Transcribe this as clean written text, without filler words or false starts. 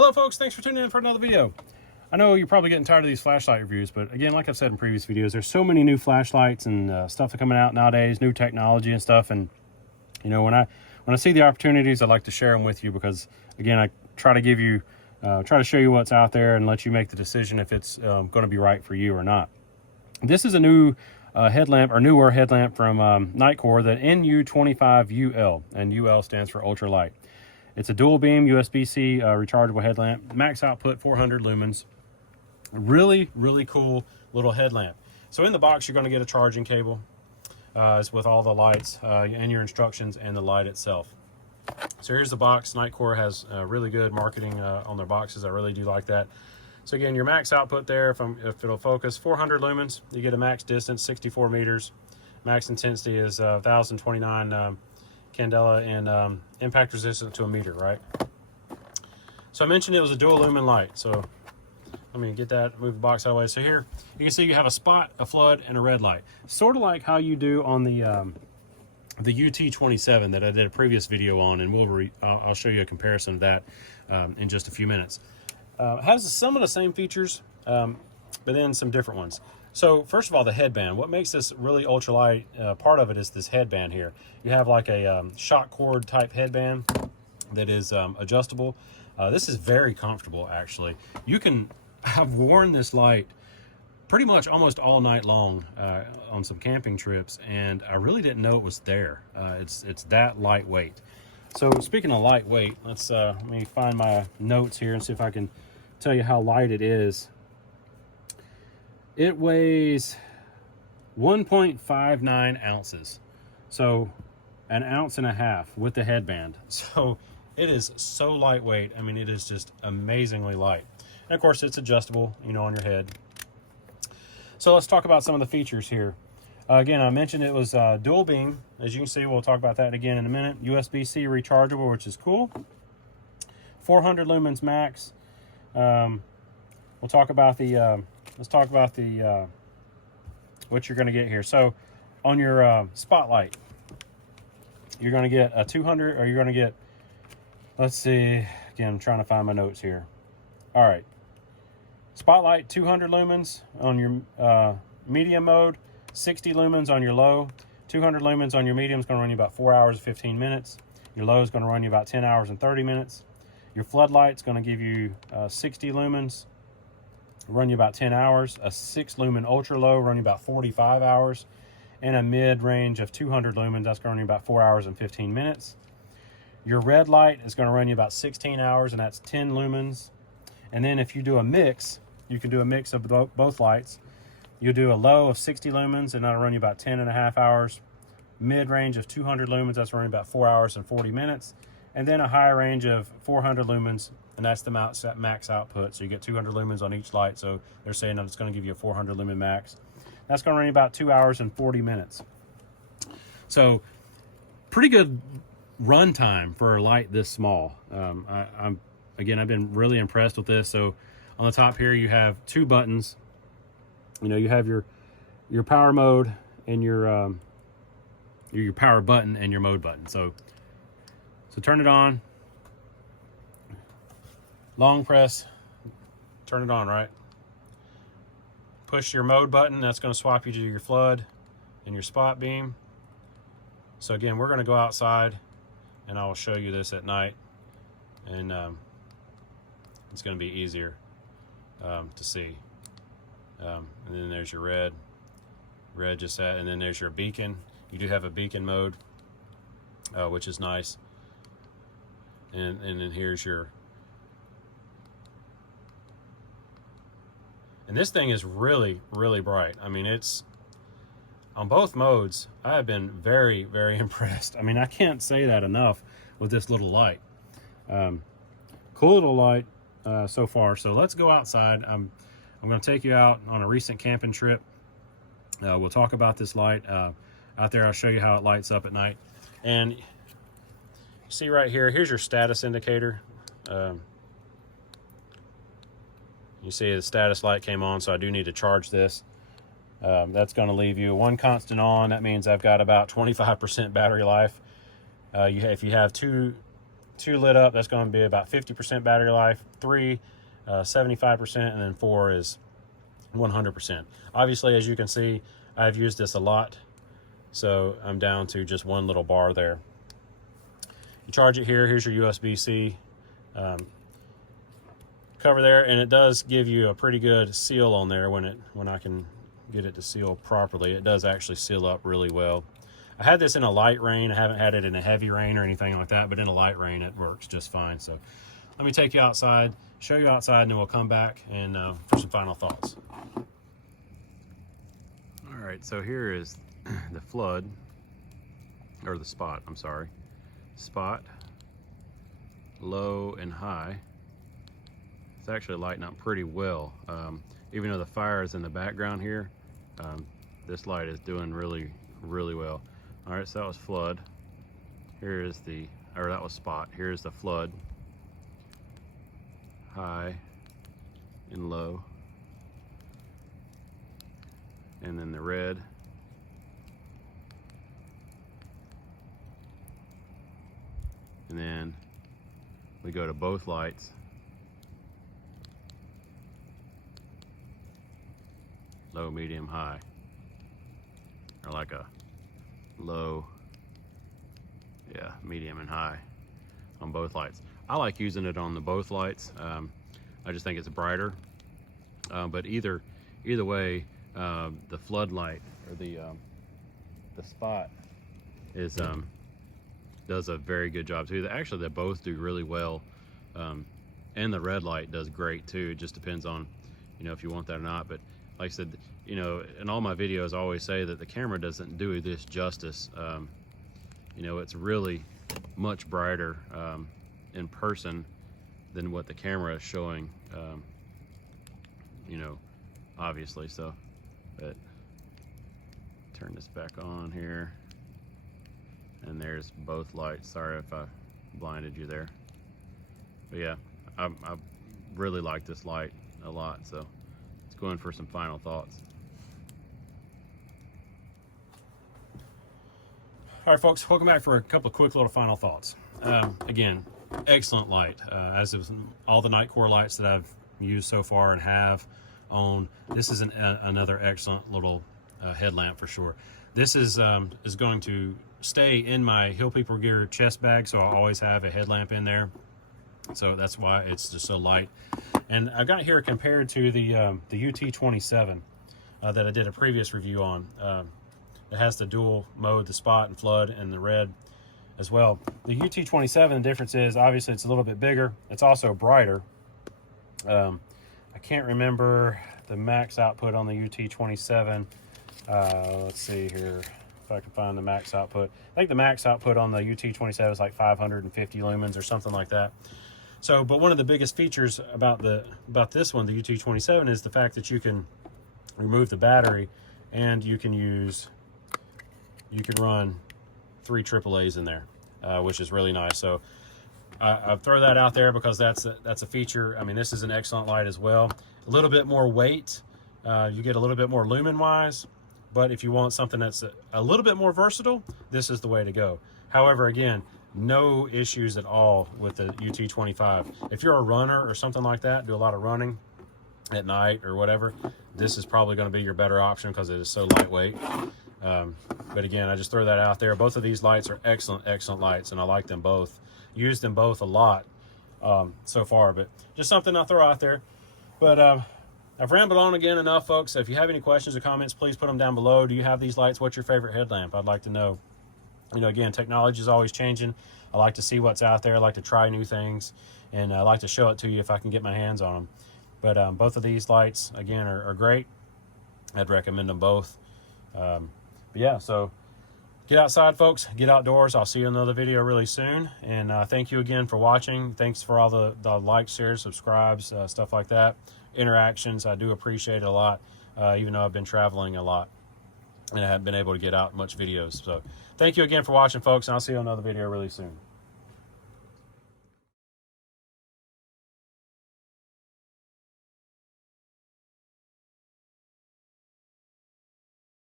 Hello folks, thanks for tuning in for another video. I know you're probably getting tired of these flashlight reviews, but again, like I've said in previous videos, there's so many new flashlights and stuff that coming out nowadays, new technology and stuff. And you know, when I see the opportunities, I like to share them with you because again, I try to give you, try to show you what's out there and let you make the decision if it's going to be right for you or not. This is a new headlamp, or newer headlamp from Nitecore, the NU25UL, and UL stands for ultralight. It's a dual beam USB-C rechargeable headlamp, max output 400 lumens. Really, really cool little headlamp. So in the box, you're going to get a charging cable. It's with all the lights and your instructions and the light itself. So here's the box. Nitecore has really good marketing on their boxes. I really do like that. So again, your max output there, if it'll focus, 400 lumens. You get a max distance, 64 meters. Max intensity is 1,029 candela, and impact resistant to a meter, right? So I mentioned it was a dual lumen light. So let me get that, move the box out of the way. So here you can see you have a spot, a flood, and a red light. Sort of like how you do on the UT27 that I did a previous video on, and I'll show you a comparison of that in just a few minutes. Has some of the same features, but then some different ones. So first of all, the headband. What makes this really ultralight, part of it is this headband here. You have like a shock cord type headband that is adjustable. This is very comfortable, actually. I've worn this light pretty much almost all night long on some camping trips, and I really didn't know it was there. It's that lightweight. So speaking of lightweight, let me find my notes here and see if I can tell you how light it is. It weighs 1.59 ounces. So an ounce and a half with the headband. So it is so lightweight. I mean, it is just amazingly light. And of course, it's adjustable, you know, on your head. So let's talk about some of the features here. Again, I mentioned it was dual beam. As you can see, we'll talk about that again in a minute. USB-C rechargeable, which is cool. 400 lumens max. We'll talk about the, let's talk about the, what you're gonna get here. So on your spotlight, you're gonna get a 200, or you're gonna get, let's see, again, I'm trying to find my notes here. All right. Spotlight, 200 lumens on your medium mode, 60 lumens on your low, 200 lumens on your medium is going to run you about 4 hours and 15 minutes. Your low is going to run you about 10 hours and 30 minutes. Your floodlight is going to give you 60 lumens, run you about 10 hours. A 6 lumen ultra low run you about 45 hours. And a mid range of 200 lumens, that's going to run you about 4 hours and 15 minutes. Your red light is going to run you about 16 hours, and that's 10 lumens. And then if you do a mix, you can do a mix of both lights. You'll do a low of 60 lumens, and that'll run you about 10 and a half hours. Mid-range of 200 lumens, that's running about 4 hours and 40 minutes. And then a higher range of 400 lumens, and that's the max output. So you get 200 lumens on each light. So they're saying that it's going to give you a 400 lumen max. That's going to run you about 2 hours and 40 minutes. So pretty good run time for a light this small. Again, I've been really impressed with this. So on the top here, you have two buttons. You know, you have your power mode and your power button and your mode button. So turn it on, long press, turn it on, right? Push your mode button. That's going to swap you to your flood and your spot beam. So again, we're going to go outside, and I will show you this at night, and it's going to be easier to see. And then there's your red just that, and then there's your beacon. You do have a beacon mode, which is nice. And then here's your, and this thing is really, really bright. I mean, it's on both modes. I have been very, very impressed. I mean, I can't say that enough with this little light. Cool little light so far. So let's go outside. I'm going to take you out on a recent camping trip. We'll talk about this light out there. I'll show you how it lights up at night. And see right here, here's your status indicator. You see the status light came on, so I do need to charge this. That's going to leave you one constant on. That means I've got about 25% battery life. If you have two 2 lit up, that's going to be about 50% battery life. 3, 75%, and then 4 is 100%. Obviously, as you can see, I've used this a lot, so I'm down to just one little bar there. You charge it here. Here's your USB-C cover there, and it does give you a pretty good seal on there when I can get it to seal properly. It does actually seal up really well. I had this in a light rain. I haven't had it in a heavy rain or anything like that, but in a light rain it works just fine. So let me take you outside, show you outside, and then we'll come back and for some final thoughts. All right, so here is the flood, or the spot, I'm sorry. Spot, low and high. It's actually lighting up pretty well. Even though the fire is in the background here, this light is doing really, really well. All right, so that was flood. Here is that was spot. Here's the flood, high and low. And then the red. And then we go to both lights. Low, medium, high. Or like a low, yeah, medium and high on both lights. I like using it on the both lights. I just think it's brighter. But either way, the floodlight or the spot is does a very good job too. Actually, they both do really well, and the red light does great too. It just depends on, you know, if you want that or not. But like I said, you know, in all my videos, I always say that the camera doesn't do this justice. You know, it's really much brighter in person than what the camera is showing. You know, obviously. So, but turn this back on here, and there's both lights. Sorry if I blinded you there, but yeah, I really like this light a lot. So let's go in for some final thoughts. All right, folks, welcome back for a couple of quick little final thoughts. Again, excellent light, as is all the Nitecore lights that I've used so far and have owned. This is another excellent little headlamp for sure. This is going to stay in my Hill People Gear chest bag, so I'll always have a headlamp in there. So that's why it's just so light. And I've got here compared to the UT27 that I did a previous review on. It has the dual mode, the spot and flood, and the red as well. The UT27, the difference is obviously it's a little bit bigger. It's also brighter. I can't remember the max output on the UT27. Let's see here if I can find the max output. I think the max output on the UT27 is like 550 lumens or something like that. So, but one of the biggest features about this one, the UT27, is the fact that you can remove the battery and you can run 3 AAAs in there, which is really nice. So I throw that out there because that's a feature. I mean, this is an excellent light as well. A little bit more weight. You get a little bit more lumen wise, but if you want something that's a little bit more versatile, this is the way to go. However, again, no issues at all with the UT25. If you're a runner or something like that, do a lot of running at night or whatever, this is probably going to be your better option because it is so lightweight. But again, I just throw that out there. Both of these lights are excellent lights, and I like them both. Used them both a lot so far, but just something I'll throw out there. But I've rambled on again enough, folks. So if you have any questions or comments, please put them down below. Do you have these lights? What's your favorite headlamp? I'd like to know. You know, again, technology is always changing. I like to see what's out there. I like to try new things, and I like to show it to you if I can get my hands on them. But both of these lights, again, are great. I'd recommend them both. But yeah, so get outside, folks. Get outdoors. I'll see you in another video really soon. And thank you again for watching. Thanks for all the likes, shares, subscribes, stuff like that. Interactions. I do appreciate it a lot, even though I've been traveling a lot and I haven't been able to get out much videos. So thank you again for watching, folks, and I'll see you in another video really soon.